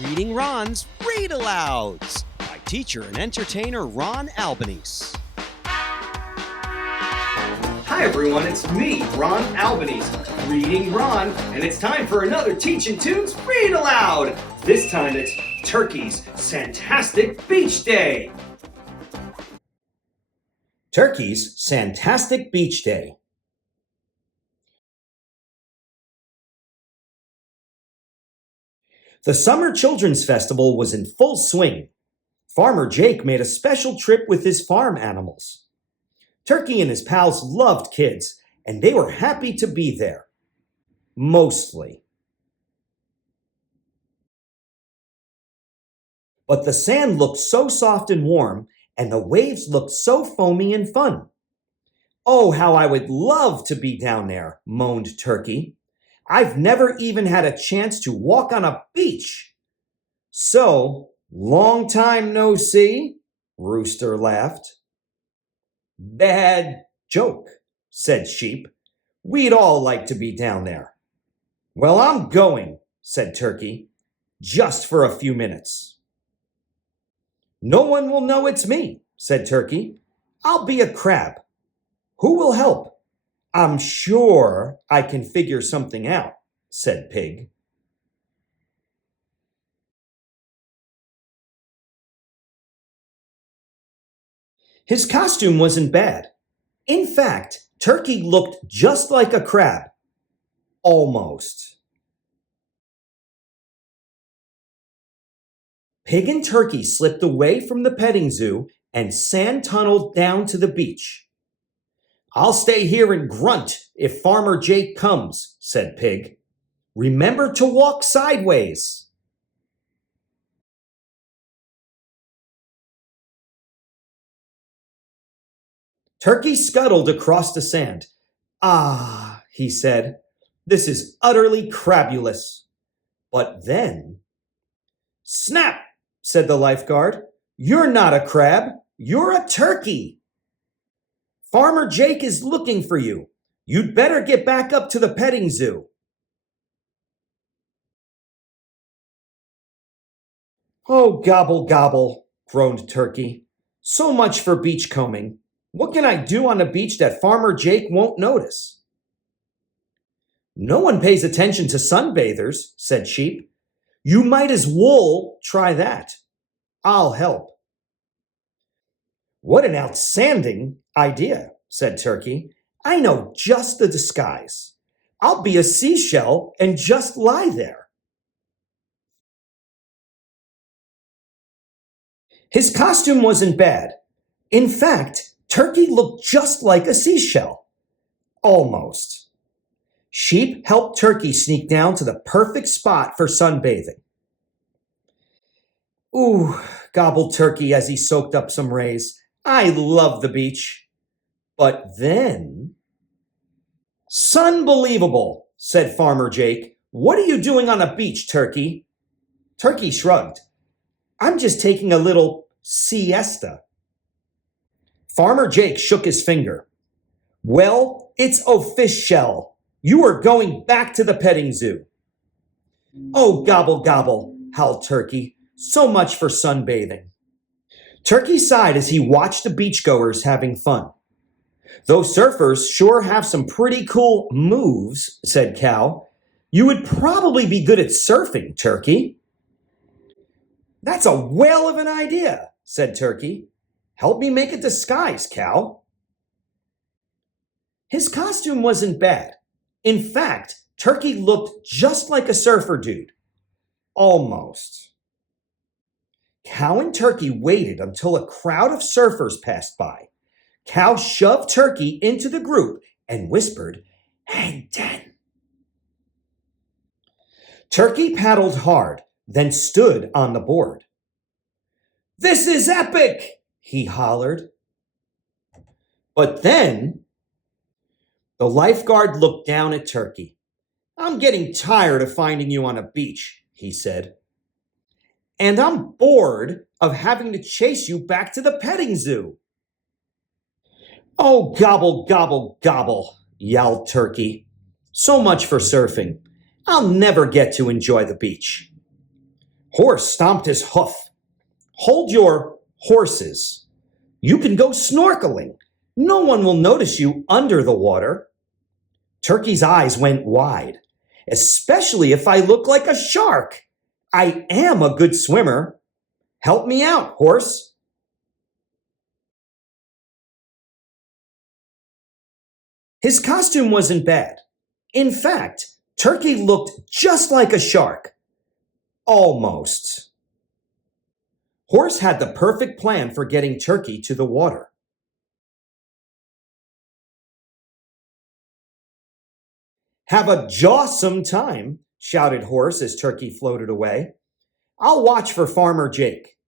Reading Ron's Read Alouds by teacher and entertainer Ron Albanese. Hi everyone, it's me, Ron Albanese, reading Ron, and it's time for another Teachin' Tunes Read Aloud. This time it's Turkey's Sandtastic Beach Day. Turkey's Sandtastic Beach Day. The Summer Children's Festival was in full swing. Farmer Jake made a special trip with his farm animals. Turkey and his pals loved kids, and they were happy to be there. Mostly. But the sand looked so soft and warm, and the waves looked so foamy and fun. Oh, how I would love to be down there, moaned Turkey. I've never even had a chance to walk on a beach. So, long time no see, Rooster laughed. Bad joke, said Sheep. We'd all like to be down there. Well, I'm going, said Turkey, just for a few minutes. No one will know it's me, said Turkey. I'll be a crab. Who will help? I'm sure I can figure something out, said Pig. His costume wasn't bad. In fact, Turkey looked just like a crab. Almost. Pig and Turkey slipped away from the petting zoo and sand tunneled down to the beach. I'll stay here and grunt if Farmer Jake comes, said Pig. Remember to walk sideways. Turkey scuttled across the sand. Ah, he said, this is utterly crabulous. But then... Snap, said the lifeguard. You're not a crab, you're a turkey. Farmer Jake is looking for you. You'd better get back up to the petting zoo. Oh, gobble, gobble, groaned Turkey. So much for beachcombing. What can I do on the beach that Farmer Jake won't notice? No one pays attention to sunbathers, said Sheep. You might as well try that. I'll help. What an outstanding idea, said Turkey. I know just the disguise. I'll be a seashell and just lie there. His costume wasn't bad. In fact, Turkey looked just like a seashell. Almost. Sheep helped Turkey sneak down to the perfect spot for sunbathing. Ooh, gobbled Turkey as he soaked up some rays. I love the beach. But then... Sunbelievable, said Farmer Jake. What are you doing on a beach, Turkey? Turkey shrugged. I'm just taking a little siesta. Farmer Jake shook his finger. Well, it's official. You are going back to the petting zoo. Oh, gobble, gobble, howled Turkey. So much for sunbathing. Turkey sighed as he watched the beachgoers having fun. Those surfers sure have some pretty cool moves, said Cow. You would probably be good at surfing, Turkey. That's a whale of an idea, said Turkey. Help me make a disguise, Cow. His costume wasn't bad. In fact, Turkey looked just like a surfer dude. Almost. Cow and Turkey waited until a crowd of surfers passed by. Cow shoved Turkey into the group and whispered, Hang 10. Turkey paddled hard, then stood on the board. This is epic, he hollered. But then, the lifeguard looked down at Turkey. I'm getting tired of finding you on a beach, he said. And I'm bored of having to chase you back to the petting zoo. Oh, gobble, gobble, gobble, yowled Turkey. So much for surfing. I'll never get to enjoy the beach. Horse stomped his hoof. Hold your horses. You can go snorkeling. No one will notice you under the water. Turkey's eyes went wide, especially if I look like a shark. I am a good swimmer. Help me out, horse. His costume wasn't bad. In fact, Turkey looked just like a shark. Almost. Horse had the perfect plan for getting Turkey to the water. Have a jawsome time, shouted Horse as Turkey floated away. I'll watch for Farmer Jake.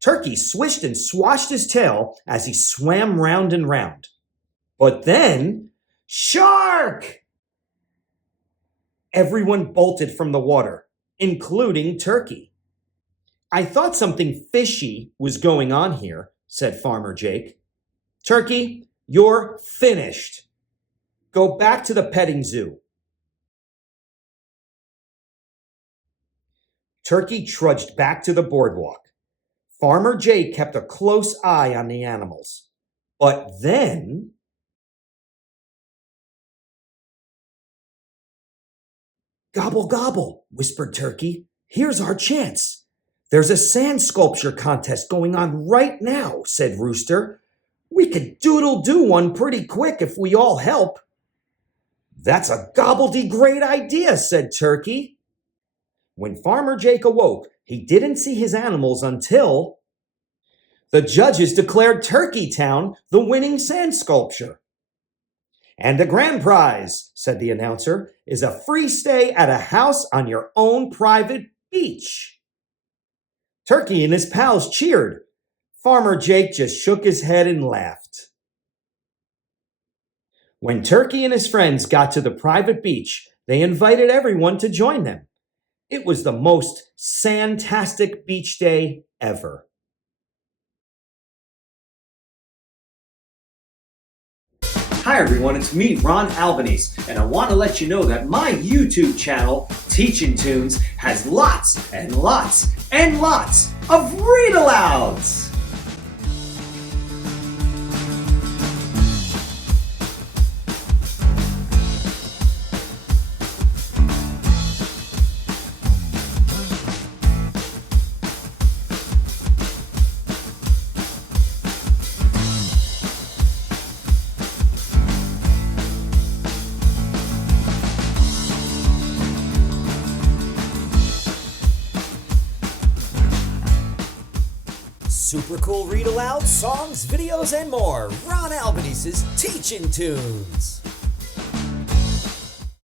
Turkey swished and swashed his tail as he swam round and round. But then, shark! Everyone bolted from the water, including Turkey. I thought something fishy was going on here, said Farmer Jake. Turkey, you're finished. Go back to the petting zoo. Turkey trudged back to the boardwalk. Farmer Jake kept a close eye on the animals. But then... Gobble, gobble, whispered Turkey. Here's our chance. There's a sand sculpture contest going on right now, said Rooster. We could doodle-do one pretty quick if we all help. That's a gobbledy-great idea, said Turkey. When Farmer Jake awoke, he didn't see his animals until... The judges declared Turkey Town the winning sand sculpture. And the grand prize, said the announcer, is a free stay at a house on your own private beach. Turkey and his pals cheered. Farmer Jake just shook his head and laughed. When Turkey and his friends got to the private beach, they invited everyone to join them. It was the most Sandtastic beach day ever. Hi everyone, it's me, Ron Albanese, and I want to let you know that my YouTube channel, Teachin Tunes, has lots and lots and lots of read-alouds! Super cool read aloud, songs, videos, and more. Ron Albanese's Teachin' Tunes.